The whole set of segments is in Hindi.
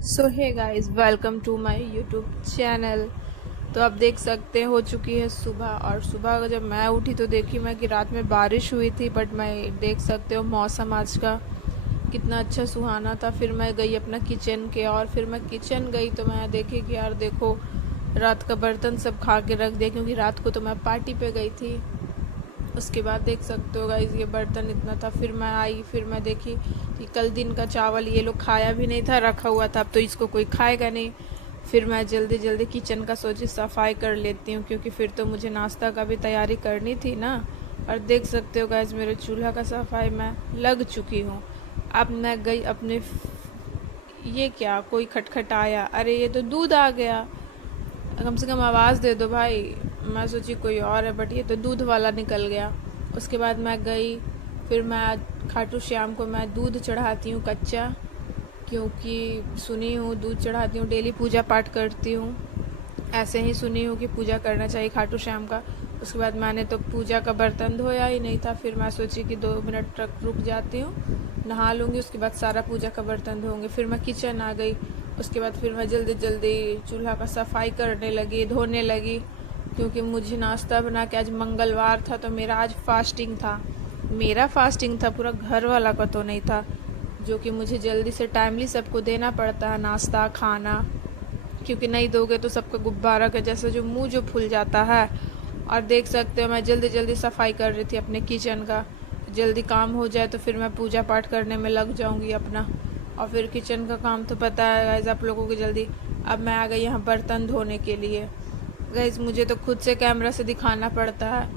So hey guys, welcome to my YouTube channel. तो आप देख सकते हैं हो चुकी है सुबह। और सुबह जब मैं उठी तो देखी मैं कि रात में बारिश हुई थी, बट मैं देख सकते हो मौसम आज का कितना अच्छा सुहाना था। फिर मैं गई अपना किचन के, और फिर मैं किचन गई तो मैं देखी कि यार देखो, रात का बर्तन सब खा के रख दिया, क्योंकि रात को तो मैं पार्टी पे गई थी। उसके बाद देख सकते हो गाइस, ये बर्तन इतना था। फिर मैं आई, फिर मैं देखी कि कल दिन का चावल ये लोग खाया भी नहीं था, रखा हुआ था, अब तो इसको कोई खाएगा नहीं। फिर मैं जल्दी जल्दी किचन का सोची सफाई कर लेती हूँ, क्योंकि फिर तो मुझे नाश्ता का भी तैयारी करनी थी ना। और देख सकते हो गाइस, मेरे चूल्हा का सफाई मैं लग चुकी हूँ। अब मैं गई अपने ये क्या, कोई खटखटाया, अरे ये तो दूध आ गया। कम से कम आवाज़ दे दो भाई। मैं सोची कोई और है, बट ये तो दूध वाला निकल गया। उसके बाद मैं गई, फिर मैं खाटू श्याम को मैं दूध चढ़ाती हूँ कच्चा, क्योंकि सुनी हूँ दूध चढ़ाती हूँ डेली, पूजा पाठ करती हूँ, ऐसे ही सुनी हूँ कि पूजा करना चाहिए खाटू श्याम का। उसके बाद मैंने तो पूजा का बर्तन धोया ही नहीं था, फिर मैं सोची कि 2 मिनट तक रुक जाती हूँ, नहा लूँगी, उसके बाद सारा पूजा का बर्तन धोऊंगी। फिर मैं किचन आ गई। उसके बाद फिर मैं जल्दी जल्दी चूल्हा का सफाई करने लगी, धोने लगी, क्योंकि मुझे नाश्ता बना के, आज मंगलवार था तो मेरा आज फास्टिंग था। मेरा फास्टिंग था, पूरा घर वाला का तो नहीं था, जो कि मुझे जल्दी से टाइमली सबको देना पड़ता है नाश्ता खाना, क्योंकि नहीं दोगे तो सबका गुब्बारा का जैसा जो मुंह जो फूल जाता है। और देख सकते हो मैं जल्दी जल्दी सफाई कर रही थी अपने किचन का, जल्दी काम हो जाए तो फिर मैं पूजा पाठ करने में लग जाऊंगी अपना। और फिर किचन का काम तो पता है गाइज आप लोगों को जल्दी। अब मैं आ गई यहाँ बर्तन धोने के लिए। गाइज मुझे तो खुद से कैमरा से दिखाना पड़ता है,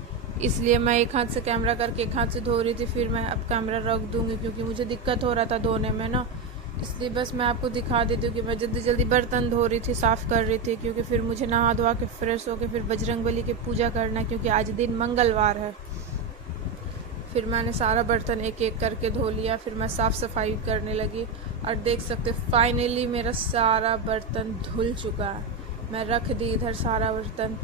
इसलिए मैं एक हाथ से कैमरा करके एक हाथ से धो रही थी। फिर मैं अब कैमरा रख दूंगी, क्योंकि मुझे दिक्कत हो रहा था धोने में ना, इसलिए बस मैं आपको दिखा देती हूँ कि मैं जल्दी जल्दी बर्तन धो रही थी, साफ़ कर रही थी, क्योंकि फिर मुझे नहा धोआ के फ्रेश होकर फिर बजरंगबली की पूजा करना है, क्योंकि आज दिन मंगलवार है। फिर मैंने सारा बर्तन एक एक करके धो लिया, फिर मैं साफ़ सफाई करने लगी। और देख सकते फाइनली मेरा सारा बर्तन धुल चुका है। मैं रख दी इधर सारा बर्तन,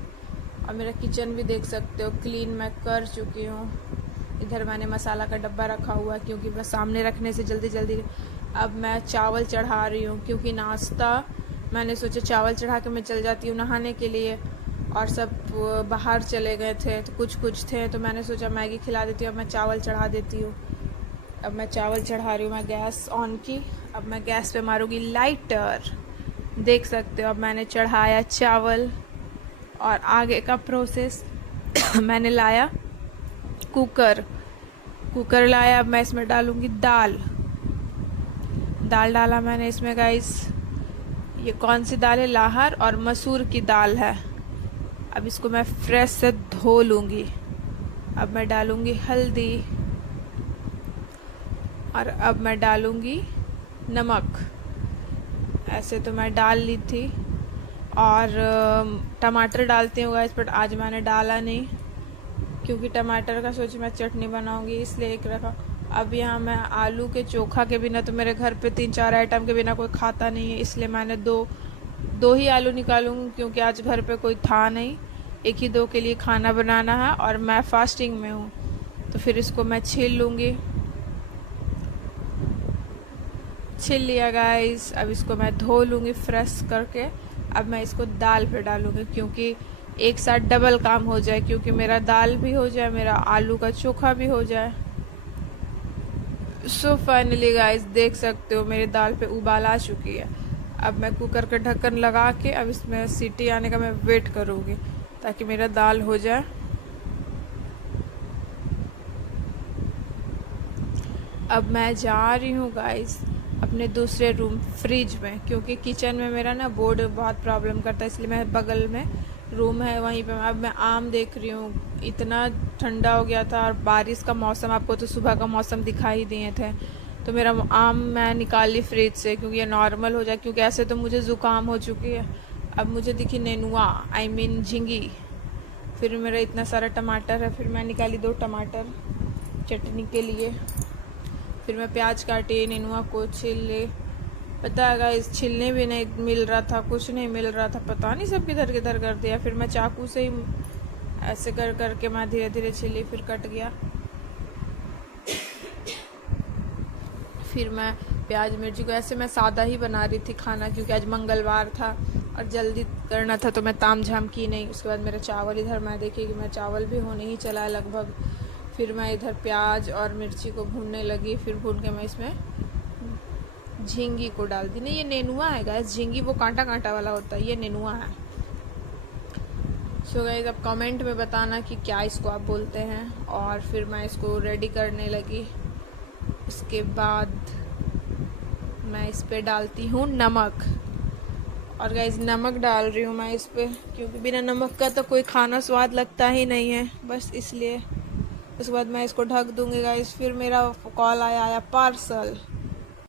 और मेरा किचन भी देख सकते हो क्लीन मैं कर चुकी हूँ। इधर मैंने मसाला का डब्बा रखा हुआ है, क्योंकि बस सामने रखने से जल्दी जल्दी। अब मैं चावल चढ़ा रही हूँ, क्योंकि नाश्ता मैंने सोचा चावल चढ़ा के मैं चल जाती हूँ नहाने के लिए, और सब बाहर चले गए थे तो कुछ कुछ थे, तो मैंने सोचा मैगी खिला देती हूँ, अब मैं चावल चढ़ा देती हूँ। अब मैं चावल चढ़ा रही हूँ, मैं गैस ऑन की, अब मैं गैस पे मारूंगी लाइटर। देख सकते हो अब मैंने चढ़ाया चावल, और आगे का प्रोसेस मैंने लाया कुकर। कुकर लाया, अब मैं इसमें डालूंगी दाल। दाल डाला मैंने इसमें गाइस, ये कौन सी दाल है, लाहर और मसूर की दाल है। अब इसको मैं फ्रेश से धो लूँगी। अब मैं डालूँगी हल्दी, और अब मैं डालूँगी नमक। ऐसे तो मैं डाल ली थी, और टमाटर डालती हूँ गाइस, बट आज मैंने डाला नहीं, क्योंकि टमाटर का सोच मैं चटनी बनाऊँगी, इसलिए एक रखा। अब यहाँ मैं आलू के चोखा के बिना तो मेरे घर पे 3-4 आइटम के बिना कोई खाता नहीं है, इसलिए मैंने दो दो ही आलू निकालूंगी, क्योंकि आज घर पे कोई था नहीं, एक ही दो के लिए खाना बनाना है, और मैं फास्टिंग में हूँ। तो फिर इसको मैं छील लूँगी। छील लिया गाइस, अब इसको मैं धो लूँगी फ्रेश करके। अब मैं इसको दाल पे डालूँगी, क्योंकि एक साथ डबल काम हो जाए, क्योंकि मेरा दाल भी हो जाए, मेरा आलू का चोखा भी हो जाए। सो फाइनली गाइस देख सकते हो मेरी दाल पे उबाल आ चुकी है। अब मैं कुकर का ढक्कन लगा के अब इसमें सीटी आने का मैं वेट करूँगी, ताकि मेरा दाल हो जाए। अब मैं जा रही हूँ गाइस अपने दूसरे रूम फ्रिज में, क्योंकि किचन में मेरा ना बोर्ड बहुत प्रॉब्लम करता है, इसलिए मैं बगल में रूम है वहीं पे। अब मैं आम देख रही हूँ, इतना ठंडा हो गया था, और बारिश का मौसम, आपको तो सुबह का मौसम दिखाई दिए थे, तो मेरा आम मैं निकाल ली फ्रिज से, क्योंकि ये नॉर्मल हो जाए, क्योंकि ऐसे तो मुझे ज़ुकाम हो चुकी है। अब मुझे दिखी नेनुआ, आई मीन झींगी। फिर मेरा इतना सारा टमाटर है, फिर मैं निकाली 2 टमाटर चटनी के लिए। फिर मैं प्याज काटी, नेनुआ को छीले। पता है इस छिलने भी नहीं मिल रहा था, कुछ नहीं मिल रहा था, पता नहीं सब किधर किधर कर दिया। फिर मैं चाकू से ही ऐसे कर करके मैं धीरे धीरे छिली, फिर कट गया। फिर मैं प्याज मिर्ची को। ऐसे मैं सादा ही बना रही थी खाना, क्योंकि आज मंगलवार था और जल्दी करना था, तो मैं ताम झाम की नहीं। उसके बाद मेरा चावल इधर, मैं देखिए कि मैं चावल भी होने ही चला है लगभग। फिर मैं इधर प्याज और मिर्ची को भूनने लगी। फिर भून के मैं इसमें झींगी को डाल दी। नहीं, ये नेनुआ है गाइस, झींगी वो कांटा कांटा वाला होता है, ये नेनुआ है। सो गाइस, अब कमेंट में बताना कि क्या इसको आप बोलते हैं। और फिर मैं इसको रेडी करने लगी। उसके बाद मैं इस पे डालती हूँ नमक। और गाइस, नमक डाल रही हूँ मैं इस पे, क्योंकि बिना नमक का तो कोई खाना स्वाद लगता ही नहीं है, बस इसलिए। उसके बाद मैं इसको ढक दूँगी गाइस। फिर मेरा कॉल आया पार्सल।